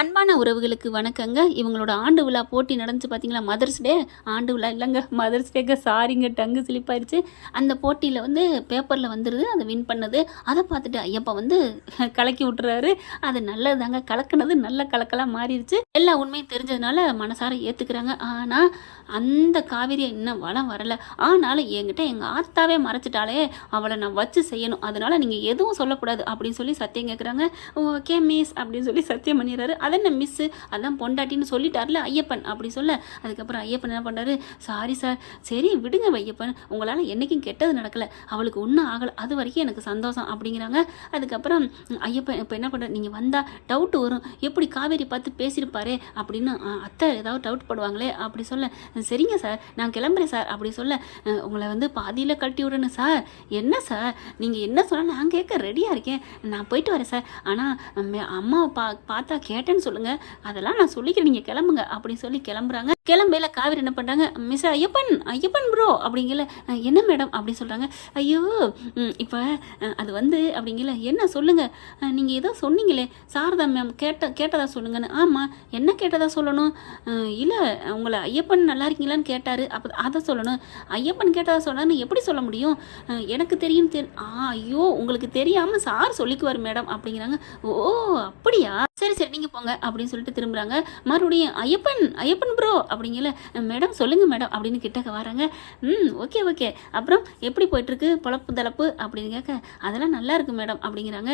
அன்பான உறவுகளுக்கு வணக்கங்க. இவங்களோட ஆண்டு விழா போட்டி நடந்துச்சு பார்த்தீங்களா? Mother's day. ஆண்டு விழா இல்லைங்க, மதர்ஸ் டேங்க. சாரிங்க, டங்கு ஸ்லிப்பாயிருச்சு. அந்த போட்டியில் பேப்பரில் வந்துடுது அதை வின் பண்ணது. அதை பார்த்துட்டு ஐயப்பா கலக்கி விட்டுறாரு. அது நல்லது தாங்க, கலக்குனது நல்ல கலக்கலாக மாறிடுச்சு. எல்லா உண்மையும் தெரிஞ்சதுனால மனசார ஏற்றுக்கிறாங்க. ஆனால் அந்த காவிரியை இன்னும் வளம் வரலை. ஆனாலும் என்கிட்ட எங்கள் ஆத்தாவே மறைச்சிட்டாலே, அவளை நான் வச்சு செய்யணும், அதனால் நீங்கள் எதுவும் சொல்லக்கூடாது அப்படின்னு சொல்லி சத்தியம் கேட்குறாங்க. ஓகே மிஸ் அப்படின்னு சொல்லி சத்தியம் பண்ணிடுறாரு. அதென்ன மிஸ்ஸு, அதான் பொண்டாட்டின்னு சொல்லிட்டார்ல ஐயப்பன் அப்படி சொல்ல, அதுக்கப்புறம் ஐயப்பன் என்ன பண்ணுறாரு, சாரி சார், சரி விடுங்க ஐயப்பன், உங்களால் என்றைக்கும் கெட்டது நடக்கலை, அவளுக்கு ஒன்றும் ஆகலை, அது வரைக்கும் எனக்கு சந்தோஷம் அப்படிங்கிறாங்க. அதுக்கப்புறம் ஐயப்பன் இப்போ என்ன பண்ணுற, நீங்கள் வந்தால் டவுட்டு வரும், எப்படி காவேரி பார்த்து பேசியிருப்பாரே அப்படின்னு அத்தை ஏதாவது டவுட் படுவாங்களே அப்படி சொல்ல, சரிங்க சார் நான் கிளம்புறேன் சார் அப்படி சொல்ல, உங்களை பாதியில் கழட்டி விடணும் சார். என்ன சார் நீங்கள் என்ன சொன்னால் நான் கேட்க ரெடியாக இருக்கேன், நான் போயிட்டு வரேன் சார், ஆனால் அம்மாவை பார்த்தா கேட்டேன்னு சொல்லுங்கள், அதெல்லாம் நான் சொல்லிக்கிறேன், நீங்கள் கிளம்புங்க அப்படின்னு சொல்லி கிளம்புறாங்க. கிளம்பையில் காவேரி என்ன பண்ணுறாங்க, மிஸ் ஐயப்பன் ஐயப்பன் ப்ரோ அப்படிங்கல, என்ன மேடம் அப்படின்னு சொல்கிறாங்க. ஐயோ இப்போ அது அப்படிங்கல, என்ன சொல்லுங்கள், நீங்கள் ஏதோ சொன்னீங்களே சாரதா மேம் கேட்டதா சொல்லுங்கன்னு. ஆமாம், என்ன கேட்டதா சொல்லணும், இல்லை உங்களை ஐயப்பன் நல்லா இருக்கீங்களான்னு கேட்டார், அப்போ அதை சொல்லணும். ஐயப்பன் கேட்டதா சொன்னான்னு எப்படி சொல்ல முடியும், எனக்கு தெரியும் ஐயோ உங்களுக்கு தெரியாமல் சார் சொல்லிக்குவார் மேடம் அப்படிங்கிறாங்க. ஓ அப்படியா, சரி சரி நீங்கள் போங்க அப்படின்னு சொல்லிட்டு திரும்புகிறாங்க. மறுபடியும் ஐயப்பன் ஐயப்பன் ப்ரோ அப்படிங்கல, மேடம் சொல்லுங்கள் மேடம் அப்படின்னு கிட்டக்க வராங்க. ஓகே ஓகே, அப்புறம் எப்படி போயிட்டுருக்கு பொழப்பு தளப்பு அப்படின்னு கேட்க, அதெல்லாம் நல்லா இருக்கு மேடம் அப்படிங்கிறாங்க.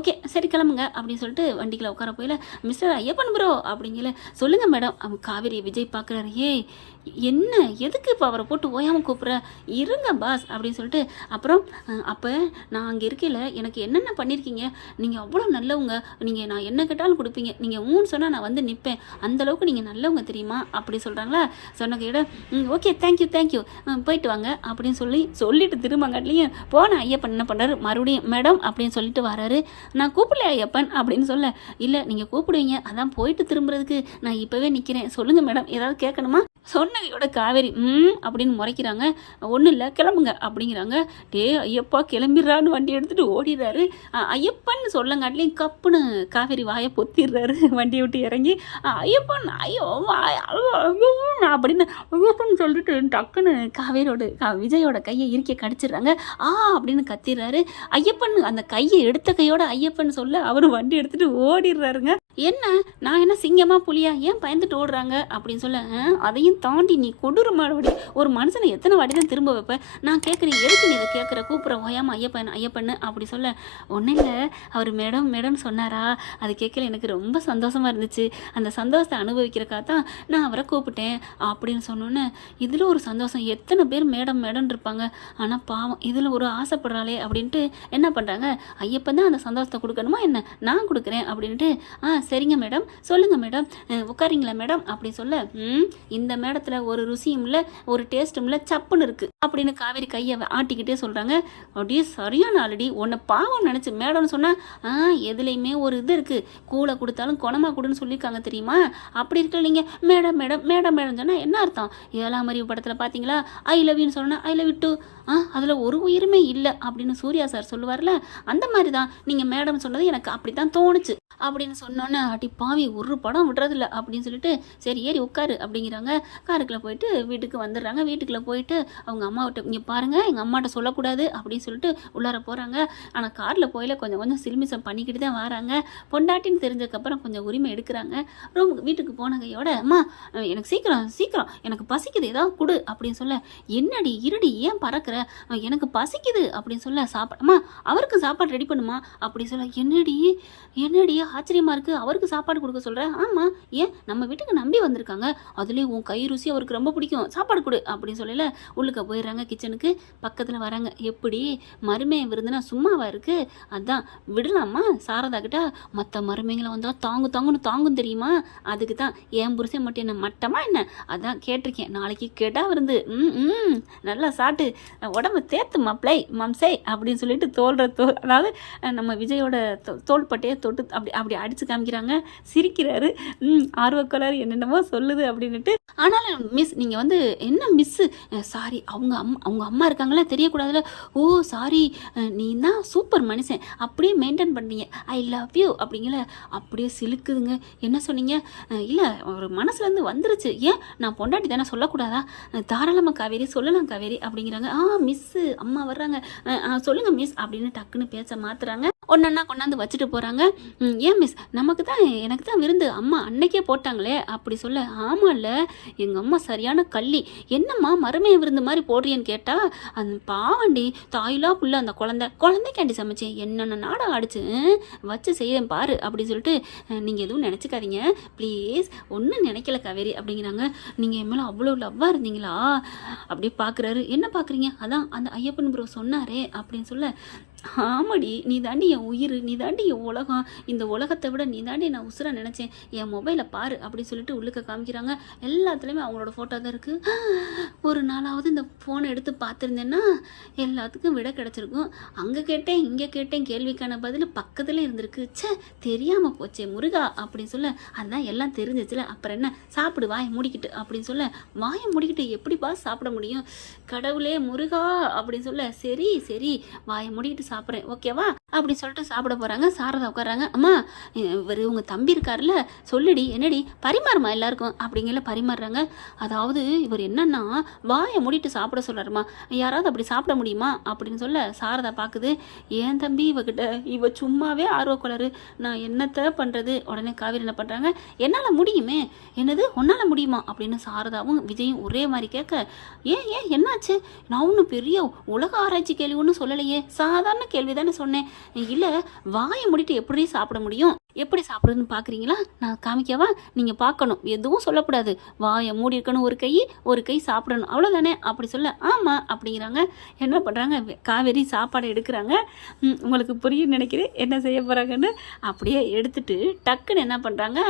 ஓகே சரி கிளம்புங்க அப்படின்னு சொல்லிட்டு வண்டிக்குள்ள உட்கார போயில, மிஸ்டர் ஐயப்பன் ப்ரோ அப்படிங்கல, சொல்லுங்கள் மேடம். காவேரி விஜய் பார்க்குறாரு. ஏய் என்ன எதுக்கு இப்போ அவரை போட்டு ஓயாமல் கூப்பிட்ற, இருங்க பாஸ் அப்படின்னு சொல்லிட்டு, அப்புறம் அப்போ நான் அங்கே இருக்கையில் எனக்கு என்னென்ன பண்ணியிருக்கீங்க, நீங்கள் அவ்வளோ நல்லவங்க, நீங்கள் நான் என்ன கேட்டாலும் கொடுப்பீங்க, நீங்கள் ஊன்னு சொன்னால் நான் நிற்பேன், அந்தளவுக்கு நீங்கள் நல்லவங்க தெரியுமா அப்படி சொல்கிறாங்களா. சொன்ன கேட ஓகே தேங்க்யூ போயிட்டு வாங்க அப்படின்னு சொல்லிட்டு திரும்பங்காட்டிலையும் போன ஐயப்பன் என்ன பண்ணுறாரு, மறுபடியும் மேடம் அப்படின்னு சொல்லிட்டு வராரு. நான் கூப்பிடல ஐயப்பன் அப்படின்னு சொல்ல, இல்லை நீங்கள் கூப்பிடுவீங்க, அதான் போயிட்டு திரும்புறதுக்கு நான் இப்போவே நிற்கிறேன், சொல்லுங்கள் மேடம் ஏதாவது கேட்கணுமா. சொன்னதையோட காவேரி அப்படின்னு முறைக்கிறாங்க. ஒன்றும் இல்லை கிளம்புங்க அப்படிங்கிறாங்க. ஐயப்பா கிளம்பிடுறான்னு வண்டி எடுத்துகிட்டு ஓடிடுறாரு. ஐயப்பன் சொல்லங்காட்டிலையும் கப்புன்னு காவேரி வாயை பொத்திடுறாரு. வண்டியை விட்டு இறங்கி ஐயப்பன் ஐயோ அப்படின்னு ஐயப்பன் சொல்லிட்டு டக்குன்னு விஜயோட கையை இறுக்கி கடிச்சிடுறாங்க. அப்படின்னு கத்திடுறாரு. ஐயப்பன் அந்த கையை எடுத்த கையோட ஐயப்பன் சொல்ல அவர் வண்டி எடுத்துகிட்டு ஓடிடுறாருங்க. என்ன நான் என்ன சிங்கமா புலியா, ஏன் பயந்துட்டு ஓடுறாங்க அப்படின்னு சொல்ல, அதையும் தாண்டி நீ கொடூரமானபடி ஒரு மனுஷனை எத்தனை வாட்டி தான் திரும்ப வைப்பேன், நான் கேட்குறேன் எதுக்கு நீ இதை கேட்குற, கூப்பிட்ற ஓயாமல் ஐயப்பன்னு அப்படி சொல்ல, ஒன்றும் இல்லை அவர் மேடம் சொன்னாரா, அது கேட்கல எனக்கு ரொம்ப சந்தோஷமாக இருந்துச்சு, அந்த சந்தோஷத்தை அனுபவிக்கிறக்காக தான் நான் அவரை கூப்பிட்டேன் அப்படின்னு சொன்னோன்னே, இதில் ஒரு சந்தோஷம், எத்தனை பேர் மேடம் இருப்பாங்க, ஆனால் பாவம் இதில் ஒரு ஆசைப்படுறாளே அப்படின்ட்டு என்ன பண்ணுறாங்க, ஐயப்பன் தான் அந்த சந்தோஷத்தை கொடுக்கணுமா என்ன, நான் கொடுக்குறேன் அப்படின்ட்டு சரிங்க மேடம் சொல்லுங்கள் மேடம் உட்காரிங்களா மேடம் அப்படி சொல்ல, இந்த மேடத்தில் ஒரு ருசியும் இல்லை ஒரு டேஸ்ட்டும் இல்லை, சப்புன்னு இருக்குது அப்படின்னு காவேரி கையை ஆட்டிக்கிட்டே சொல்கிறாங்க. அப்படியே சரியான ஆல்ரெடி உன்னை பாவம் நினச்சி மேடம்னு சொன்னால் எதுலேயுமே ஒரு இது இருக்குது, கூலை கொடுத்தாலும் குணமாக கொடுன்னு சொல்லியிருக்காங்க தெரியுமா, அப்படி இருக்க நீங்கள் மேடம் சொன்னால் என்ன அர்த்தம், 7ஆம் அறிவு படத்தில் பார்த்தீங்களா ஐ லவ் யூன்னு சொன்னால் ஐ லவ் யூ டூ, அதில் ஒரு உயிருமே இல்லை அப்படின்னு சூர்யா சார் சொல்லுவார்ல, அந்த மாதிரி தான் நீங்கள் மேடம் சொன்னது எனக்கு அப்படி தான் தோணுச்சு அப்படின்னு சொன்னோன்னே, அடி பாவி ஒரு படம் விடுறதில்ல அப்படின்னு சொல்லிட்டு, சரி ஏறி உட்காரு அப்படிங்கிறாங்க. காருக்குள்ளே போயிட்டு வீட்டுக்கு வந்துடுறாங்க. வீட்டுக்குள்ளே போயிட்டு அவங்க அம்மாவிட்ட, இங்கே பாருங்கள் எங்கள் அம்மாட்ட சொல்லக்கூடாது அப்படின்னு சொல்லிட்டு உள்ளார போகிறாங்க. ஆனால் காரில் போயில கொஞ்சம் சில்மிசம் பண்ணிக்கிட்டு தான் வராங்க. பொண்டாட்டின்னு தெரிஞ்சதுக்கப்புறம் கொஞ்சம் உரிமை எடுக்கிறாங்க. வீட்டுக்கு போனகையோட, அம்மா எனக்கு சீக்கிரம் எனக்கு பசிக்குது ஏதாவது கொடு அப்படின்னு சொல்ல, என்னடி இருடி ஏன் பறக்கிற, எனக்கு பசிக்குது அப்படின்னு சொல்ல, சாப்பாடுமா அவருக்கு சாப்பாடு ரெடி பண்ணுமா அப்படி சொல்ல, என்னடி ஆச்சரியமாக இருக்குது, அவருக்கு சாப்பாடு கொடுக்க சொல்கிறேன், ஆமாம் ஏன் நம்ம வீட்டுக்கு நம்பி வந்திருக்காங்க, அதுலேயும் உன் கை ருசி அவருக்கு ரொம்ப பிடிக்கும், சாப்பாடு கொடு அப்படின்னு சொல்லல, உள்ளுக்க போயிடுறாங்க. கிச்சனுக்கு பக்கத்தில் வராங்க. எப்படி மருமையை விருந்துனா சும்மாவா இருக்குது, அதான் விடலாமா சாரதா கிட்ட, மற்ற மருமைங்களை வந்தால் தாங்கும் தெரியுமா, அதுக்கு தான் என் புருஷன் மட்டும் என்ன மட்டமா என்ன, அதான் கேட்டிருக்கேன், நாளைக்கு கேட்டால் விருந்து நல்லா சாப்பிட்டு உடம்பு தேத்து மாப்ளை மம்சே அப்படின்னு சொல்லிட்டு அதாவது நம்ம விஜயோட தோள்பட்டையை தொட்டு அப்படி அடித்து காமிக்கிறாங்க. சிரிக்கிறாரு. ஆர்வக்கோளாறு என்னென்னமோ சொல்லுது அப்படின்ட்டு. ஆனாலும் மிஸ் நீங்கள் என்ன மிஸ்ஸு, சாரி அவங்க அவங்க அம்மா இருக்காங்களா தெரியக்கூடாதுல. ஓ சாரி, நீ தான் சூப்பர் மனுஷன், அப்படியே மெயின்டைன் பண்ணீங்க, ஐ லவ் யூ அப்படிங்கல. அப்படியே சிலுக்குதுங்க. என்ன சொன்னீங்க? இல்லை ஒரு மனசுலேருந்து வந்துருச்சு. ஏன் நான் பொண்டாட்டி தானே சொல்லக்கூடாதா? தாராளமாக காவேரி சொல்லலாம் காவேரி அப்படிங்கிறாங்க. மிஸ்ஸு அம்மா வர்றாங்க, சொல்லுங்கள் மிஸ் அப்படின்னு டக்குன்னு பேச மாற்றுறாங்க. ஒன்றா கொண்டாந்து வச்சுட்டு போகிறாங்க. ஏன் மிஸ் எனக்கு தான் விருந்து அம்மா அன்னைக்கே போட்டாங்களே அப்படி சொல்ல. ஆமாம்ல, எங்கள் அம்மா சரியான கள்ளி, என்னம்மா மருமையை விருந்து மாதிரி போடுறியன்னு கேட்டால், அந்த பாவண்டி தாயிலா புள்ள அந்த குழந்தைக்காண்டி சமைச்சேன், என்னென்ன நாடகம் அடிச்சு வச்சு செய்யறேன் பாரு அப்படி சொல்லிட்டு, நீங்கள் எதுவும் நினச்சிக்காதீங்க ப்ளீஸ், ஒன்றும் நினைக்கல காவேரி அப்படிங்கிறாங்க. நீங்கள் என் மேலே அவ்வளோ லவ்வாக இருந்தீங்களா அப்படியே பார்க்குறாரு. என்ன பார்க்குறீங்க? அதான் அந்த ஐயப்பன் ப்ரோ சொன்னாரே அப்படின்னு சொல்ல. ஆமாடி, நீ தாண்டி என் உயிர், நீ தாண்டி என் உலகம், இந்த உலகத்தை விட நீ தாண்டி நான் உசுர நினச்சேன், என் மொபைலை பாரு அப்படி சொல்லிட்டு உள்ளுக்க காமிக்கிறாங்க. எல்லாத்துலேயுமே அவங்களோட ஃபோட்டோ தான் இருக்குது. ஒரு நாளாவது இந்த ஃபோனை எடுத்து பார்த்துருந்தேன்னா எல்லாத்துக்கும் விட கிடச்சிருக்கும். அங்கே கேட்டேன் இங்கே கேட்டேன், கேள்விக்கான பதில் பக்கத்தில் இருந்திருக்கு. தெரியாமல் போச்சே முருகா அப்படின்னு சொல்ல. அதுதான் எல்லாம் தெரிஞ்சிச்சுல, அப்புறம் என்ன, சாப்பிடு வாயை மூடிக்கிட்டு அப்படின்னு சொல்ல. வாயை மூடிக்கிட்டு எப்படிப்பா சாப்பிட முடியும்? கடவுளே முருகா அப்படின்னு சொல்ல. சரி சரி வாயை மூடிக்கிட்டு சாப்பிட்றேன் ஓகேவா அப்படி சொல்லிட்டு சாப்பிட போகிறாங்க. சாரதா உட்காராங்க. அம்மா இவர் உங்கள் தம்பி இருக்காருல்ல, சொல்லுடி என்னடி பரிமாறுமா எல்லாருக்கும் அப்படிங்கிற பரிமாறுறாங்க. அதாவது இவர் என்னன்னா வாயை மூடிட்டு சாப்பிட சொல்கிறாருமா, யாராவது அப்படி சாப்பிட முடியுமா அப்படின்னு சொல்ல. சாரதா பார்க்குது. ஏன் தம்பி இவகிட்ட இவ சும்மாவே ஆர்வக்கொளரு, நான் என்னத்தை பண்ணுறது. உடனே காவேரி என்ன பண்ணுறாங்க, என்னால் முடியுமே. என்னது உன்னால் முடியுமா அப்படின்னு சாரதாவும் விஜயும் ஒரே மாதிரி கேட்க. ஏன் ஏன் என்னாச்சு? நான் ஒன்றும் பெரிய உலக ஆராய்ச்சி கேள்வி ஒன்றும் சொல்லலையே, சாதாரண கேள்வி தானே சொன்னேன். இல்லை வாயை மூடிட்டு எப்படி சாப்பிட முடியும்? எப்படி சாப்பிடுறதுன்னு பார்க்குறீங்களா? நான் காமிக்கவா? நீங்கள் பார்க்கணும், எதுவும் சொல்லக்கூடாது, வாயை மூடி இருக்கணும், ஒரு கை சாப்பிடணும், அவ்வளோதானே அப்படி சொல்ல. ஆமாம் அப்படிங்கிறாங்க. என்ன பண்ணுறாங்க, காவேரி சாப்பாடை எடுக்கிறாங்க. உங்களுக்கு புரியும் நினைக்கிறேன் என்ன செய்ய போகிறாங்கன்னு. அப்படியே எடுத்துட்டு டக்குன்னு என்ன பண்ணுறாங்க,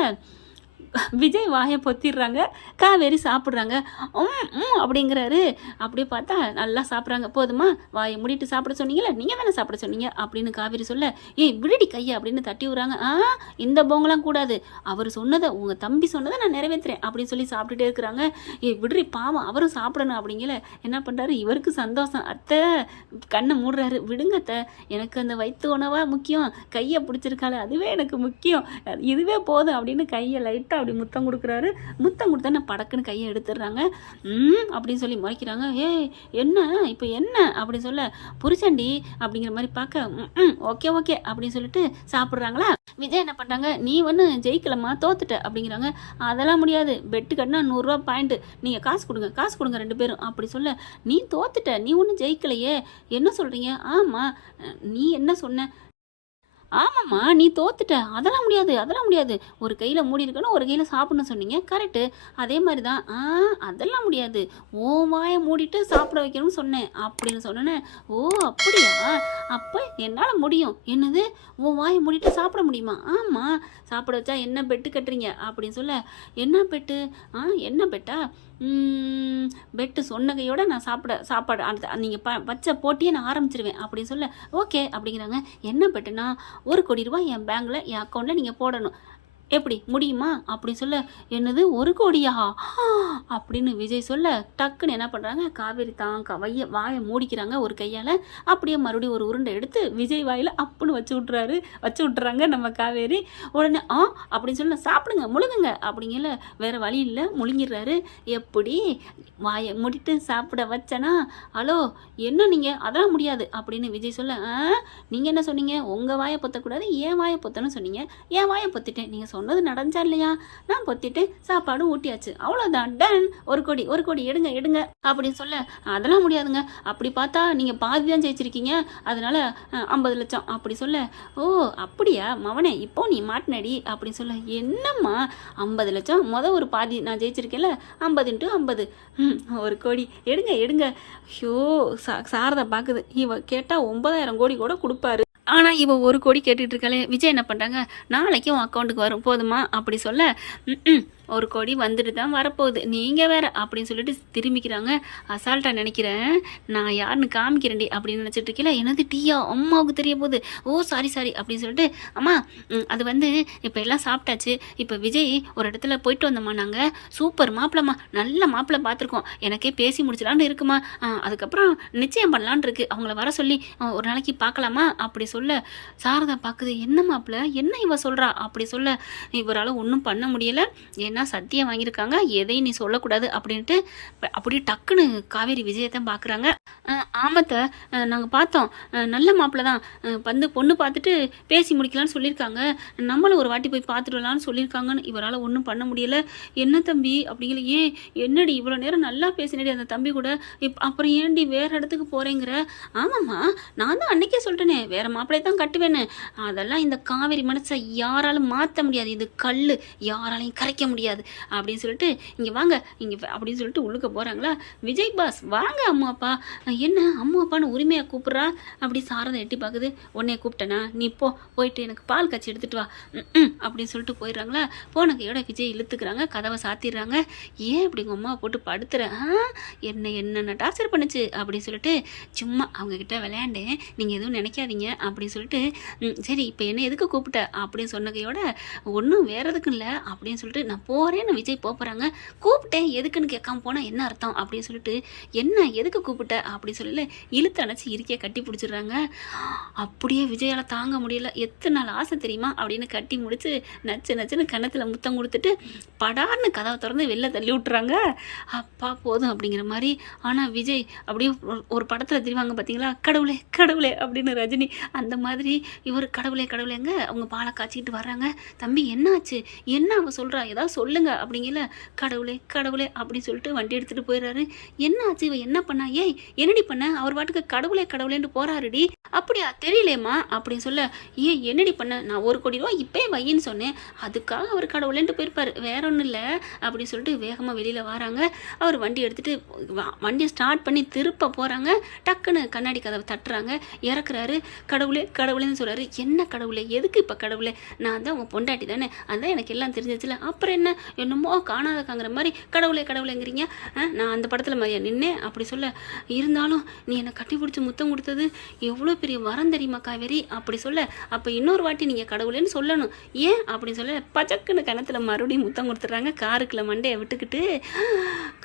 விஜய் வாயை பொத்திடுறாங்க. காவேரி சாப்பிட்றாங்க. அப்படிங்கிறாரு. அப்படியே பார்த்தா நல்லா சாப்பிட்றாங்க. போதுமா, வாயை மூடிட்டு சாப்பிட சொன்னீங்களே, நீங்கள் தானே சாப்பிட சொன்னீங்க அப்படின்னு காவேரி சொல்ல. விடுடி கையை அப்படின்னு தட்டி விடுறாங்க. இந்த போங்கலாம் கூடாது, அவர் சொன்னதை, உங்கள் தம்பி சொன்னதை நான் நிறைவேற்றுறேன் அப்படின்னு சொல்லி சாப்பிட்டுட்டே இருக்கிறாங்க. விடுறி பாவம் அவரும் சாப்பிடணும் அப்படிங்கல. என்ன பண்ணுறாரு, இவருக்கு சந்தோஷம். அத்தை கண்ணை மூடுறாரு. விடுங்க அத்தை, எனக்கு அந்த வயிற்று உணவாக முக்கியம், கையை பிடிச்சிருக்காள் அதுவே எனக்கு முக்கியம், இதுவே போதும் அப்படின்னு கையை லைட்டாக அப்படி முத்தம் கொடுக்குறாரு. முத்தம் கொடுத்தா படக்குன்னு கையை எடுத்துடுறாங்க. அப்படின்னு சொல்லி முறைக்கிறாங்க. என்ன இப்போ என்ன அப்படி சொல்ல. புரிச்சண்டி அப்படிங்கிற மாதிரி பார்க்க. ஓகே ஓகே அப்படின்னு சொல்லிட்டு சாப்பிட்றாங்களா. விஜய் என்ன பண்ணுறாங்க, நீ ஜெயிக்கலம்மா தோத்துட்ட அப்படிங்கிறாங்க. அதெல்லாம் முடியாது, பெட்டு கட்டினா 100 ரூபா பாயிண்ட்டு, நீங்கள் காசு கொடுங்க 2 பேரும் அப்படி சொல்ல. நீ தோத்துட்ட, நீ ஒன்றும் ஜெயிக்கலையே, என்ன சொல்கிறீங்க? ஆமாம், நீ என்ன சொன்ன? ஆமாம்மா நீ தோத்துட்ட, அதெல்லாம் முடியாது, ஒரு கையில் மூடி இருக்கணும், ஒரு கையில் சாப்பிடணும் சொன்னீங்க, கரெக்டு, அதே மாதிரி தான். அதெல்லாம் முடியாது, ஓ வாயை மூடிட்டு சாப்பிட வைக்கணும்னு சொன்னேன் அப்படின்னு சொன்னேன். ஓ அப்படியா, அப்போ என்னால் முடியும். என்னது, ஓ வாயை மூடிட்டு சாப்பிட முடியுமா? ஆமாம், சாப்பிட வச்சா என்ன பெட்டு கட்டுறீங்க அப்படின்னு சொல்ல. என்ன பெட்டு? என்ன பெட்டா? பெட்டு சொன்ன கையோட நான் சாப்பாடு அடுத்த நீங்கள் வச்ச போட்டியே நான் ஆரம்பிச்சிருவேன் அப்படின்னு சொல்ல. ஓகே அப்படிங்கிறாங்க. என்ன பெட்டுனா, 1 கோடி ரூபாய் என் பேங்கில் என் அக்கௌண்ட்டில் நீங்கள் போடணும், எப்படி முடியுமா அப்படின்னு சொல்ல. என்னது 1 கோடியா அப்படின்னு விஜய் சொல்ல. டக்குன்னு என்ன பண்ணுறாங்க, காவேரி தான் வாயை மூடிக்கிறாங்க ஒரு கையால். அப்படியே மறுபடியும் ஒரு உருண்டை எடுத்து விஜய் வாயில் அப்புன்னு வச்சு விட்டுறாங்க நம்ம காவேரி. உடனே அப்படின்னு சொல்ல, சாப்பிடுங்க முழுங்குங்க அப்படிங்கல. வேறு வழி இல்லை, முழுங்கிடுறாரு. எப்படி வாயை மூடிட்டு சாப்பிட வச்சனா? ஹலோ என்ன நீங்கள், அதெல்லாம் முடியாது அப்படின்னு விஜய் சொல்ல. நீங்கள் என்ன சொன்னீங்க, உங்கள் வாயை பொத்தக்கூடாது, என் வாயை பொத்தணும்னு சொன்னீங்க, என் வாயை பொத்திட்டேன், நீங்கள் சொன்னது நடந்துச்சா இல்லையா? நான் பொத்திட்டு சாப்பாடும் ஊட்டியாச்சு, அவ்வளோதான், டன். 1 கோடி எடுங்க அப்படின்னு சொல்ல. அதெல்லாம் முடியாதுங்க, அப்படி பார்த்தா நீங்கள் பாதி தான் ஜெயிச்சிருக்கீங்க, அதனால 50 லட்சம் அப்படி சொல்ல. ஓ அப்படியா மவனே, இப்போ நீ மாட்டினடி அப்படின்னு சொல்ல. என்னம்மா 50 லட்சம், ஒரு பாதி நான் ஜெயிச்சிருக்கேன்ல, 50 × 50, 1 கோடி எடுங்க. ஐயோ சாரதா பார்க்குது, இவ கேட்டால் 9,000 கோடி கூட கொடுப்பாரு, ஆனால் இவ 1 கோடி கேட்டுட்டு இருக்காளே. விஜய் என்ன பண்ணுறாங்க, நாளைக்கு உன் அக்கௌண்ட்டுக்கு வரும் போதுமா அப்படி சொல்ல. ஒரு கோடி வந்துட்டு தான் வரப்போகுது நீங்கள் வேற அப்படின்னு சொல்லிட்டு திரும்பிக்கிறாங்க. அசால்ட்டாக நினைக்கிறேன் நான் யாருன்னு காமிக்கிறேன்டி அப்படின்னு நினச்சிட்டு இருக்கல. என்னது டீயா அம்மாவுக்கு தெரிய போகுது. ஓ சாரி அப்படின்னு சொல்லிட்டு அம்மா அது வந்து இப்போ எல்லாம் சாப்பிட்டாச்சு. இப்போ விஜய் ஒரு இடத்துல போயிட்டு வந்தோம்மா நாங்கள். சூப்பர் மாப்பிளம்மா, நல்ல மாப்பிள்ளை பார்த்துருக்கோம். எனக்கே பேசி முடிச்சலான்னு இருக்குமா. அதுக்கப்புறம் நிச்சயம் பண்ணலான்னு இருக்கு. அவங்கள வர சொல்லி ஒரு நாளைக்கு பார்க்கலாமா அப்படி சொல்ல சாரதா பார்க்குது. என்ன மாப்பிள்ளை என்ன இவ சொல்கிறா அப்படி சொல்ல இவரால் ஒன்றும் பண்ண முடியலை. ஏன்னா சத்தியம் வாங்கியிருக்காங்க, எதையும் நீ சொல்லக்கூடாது அப்படின்ட்டு அப்படியே டக்குன்னு காவேரி விஜயத்தான் பார்க்குறாங்க. ஆமத்தை நாங்கள் பார்த்தோம், நல்ல மாப்பிள்ளை தான், வந்து பொண்ணு பார்த்துட்டு பேசி முடிக்கலான்னு சொல்லியிருக்காங்க, நம்மளும் ஒரு வாட்டி போய் பார்த்துட்டு வரலான்னு சொல்லியிருக்காங்கன்னு இவரால் ஒன்றும் பண்ண முடியலை. என்ன தம்பி அப்படிங்கிற, ஏன் என்னடி இவ்வளோ நேரம் நல்லா பேசினடி அந்த தம்பி கூட, அப்புறம் ஏன்டி வேறு இடத்துக்கு போகிறேங்கிற. ஆமாம்மா நான் தான் அன்னைக்கே சொல்லிட்டேனே வேறு மாப்பிள்ளை தான் கட்டுவேன்னு. அதெல்லாம் இந்த காவேரி மனசை யாராலும் மாற்ற முடியாது, இது கல், யாராலையும் கரைக்க முடியாது அப்படின்னு சொல்லிட்டு இங்கே வாங்க இங்கே அப்படின்னு சொல்லிட்டு உள்ளுக்க போகிறாங்களா. விஜய் பாஸ் வாங்க அம்மா அப்பா. என்ன அம்மா அப்பான்னு உரிமையாக கூப்பிட்றா அப்படி சாரதை எட்டி பார்க்குது. உன்னைய கூப்பிட்டேனா, நீ போயிட்டு எனக்கு பால் காய்ச்சி எடுத்துகிட்டு வா அப்படின்னு சொல்லிட்டு போயிடுறாங்களா. போன கையோட விஜய் இழுத்துக்கிறாங்க, கதவை சாத்திடுறாங்க. ஏன் இப்படி உங்கள் அம்மா போட்டு படுத்துறேன், என்னென்ன டார்ச்சர் பண்ணுச்சு அப்படின்னு சொல்லிட்டு சும்மா அவங்கக்கிட்ட விளையாண்டேன், நீங்கள் எதுவும் நினைக்காதீங்க அப்படின்னு சொல்லிட்டு சரி இப்போ என்ன எதுக்கு கூப்பிட்ட அப்படின்னு சொன்ன கையோட ஒன்றும் வேறு எதுக்கும் இல்லை அப்படின்னு சொல்லிட்டு நான் போகிறேன்னு விஜய் போகிறாங்க. கூப்பிட்டேன் எதுக்குன்னு கேட்காம போனால் என்ன அர்த்தம் அப்படின்னு சொல்லிட்டு என்ன எதுக்கு கூப்பிட்ட அப்படின்னு சொல்லி இழுத்து அணைச்சி இருக்கையை கட்டி பிடிச்சிடுறாங்க. அப்படியே விஜயால் தாங்க முடியல. எத்தனை நாள் ஆசை தெரியுமா அப்படின்னு கட்டி முடிச்சு நச்சுன்னு கன்னத்தில் முத்தம் கொடுத்துட்டு படார்னு கதவை திறந்து வெளில தள்ளி விட்டுறாங்க. அப்பா போதும் அப்படிங்கிற மாதிரி. ஆனால் விஜய் அப்படியே ஒரு படத்தில் தெரிவாங்க பார்த்தீங்களா, கடவுளே கடவுளே அப்படின்னு ரஜினி, அந்த மாதிரி இவர் கடவுளேங்க. அவங்க பாலை காய்ச்சிக்கிட்டு வர்றாங்க. தம்பி என்னாச்சு, என்ன அவ சொல்கிறா, ஏதாவது சொல்லுங்க அப்படிங்கல. கடவுளே அப்படின்னு சொல்லிட்டு வண்டி எடுத்துகிட்டு போயிடுறாரு. என்ன ஆச்சு, இவ என்ன பண்ணா, ஏய் என்னடி பண்ண, அவர் பாட்டுக்கு கடவுளேன்னு போறாருடி. அப்படியா தெரியலேம்மா அப்படின்னு சொல்ல, ஏன் என்னடி பண்ண, நான் 1 கோடி ரூபா இப்பே வையின்னு சொன்னேன், அதுக்காக அவர் கடவுளேன்ட்டு போயிருப்பாரு, வேற ஒன்றும் இல்லை அப்படின்னு சொல்லிட்டு வேகமாக வெளியில் வராங்க. அவர் வண்டி எடுத்துகிட்டு வண்டியை ஸ்டார்ட் பண்ணி திருப்ப போகிறாங்க. டக்குன்னு கண்ணாடி கதவை தட்டுறாங்க, இறக்குறாரு. கடவுளேன்னு சொல்கிறாரு. என்ன கடவுளே, எதுக்கு இப்போ கடவுளே, நான் தான் உங்கள் பொண்டாட்டி தானே, அதான் எனக்கு எல்லாம் தெரிஞ்சிச்சுல, அப்புறம் என்ன என்னமோ காணாதக்காங்கிற மாதிரி கடவுளேங்கிறீங்க. நான் அந்த படத்தில் மாதிரியா நின்னேன் அப்படி சொல்ல, இருந்தாலும் நீ என்னை கட்டி பிடிச்சி முத்தம் கொடுத்தது எவ்வளோ பெரிய வரம் தெரியுமா காவேரி அப்படி சொல்ல, அப்போ இன்னொரு வாட்டி நீங்கள் கடவுளேன்னு சொல்லணும், ஏன் அப்படின்னு சொல்ல பச்சக்குன்னு கணத்தில் மறுபடியும் முத்தம் கொடுத்துட்றாங்க. காருக்குள்ள மண்டையை விட்டுக்கிட்டு,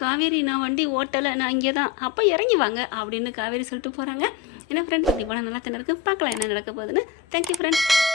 காவேரி நான் வண்டி ஓட்டலை, நான் இங்கே தான், அப்போ இறங்கி வாங்க அப்படின்னு காவேரி சொல்லிட்டு போகிறாங்க. என்ன ஃப்ரெண்ட்ஸ் இப்படி போனால் நல்லா தானே இருக்குது, பார்க்கலாம் என்ன நடக்க போகுதுன்னு. Thank you friends.